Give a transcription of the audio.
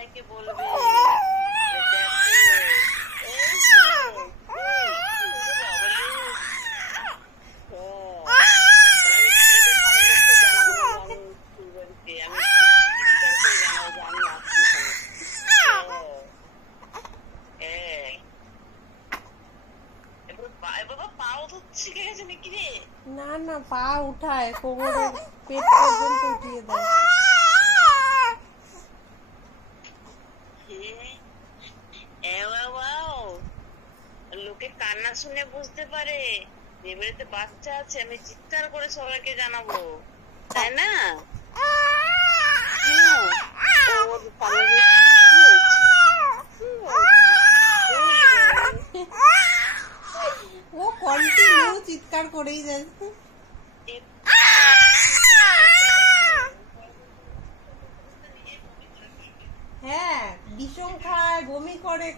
সবাইকে বলবে না না পা উঠায় কোমরের পেট পর্যন্ত উঠিয়ে দেয়। লোকে কান্না শুনে বুঝতে পারে যে বাড়িতে বাচ্চা আছে, আমি চিৎকার করে সবাইকে জানাবো, তাই না? ও কন্টিনিউ চিৎকার করেই যাচ্ছে। হ্যাঁ, বিষম খায়, বমি করে।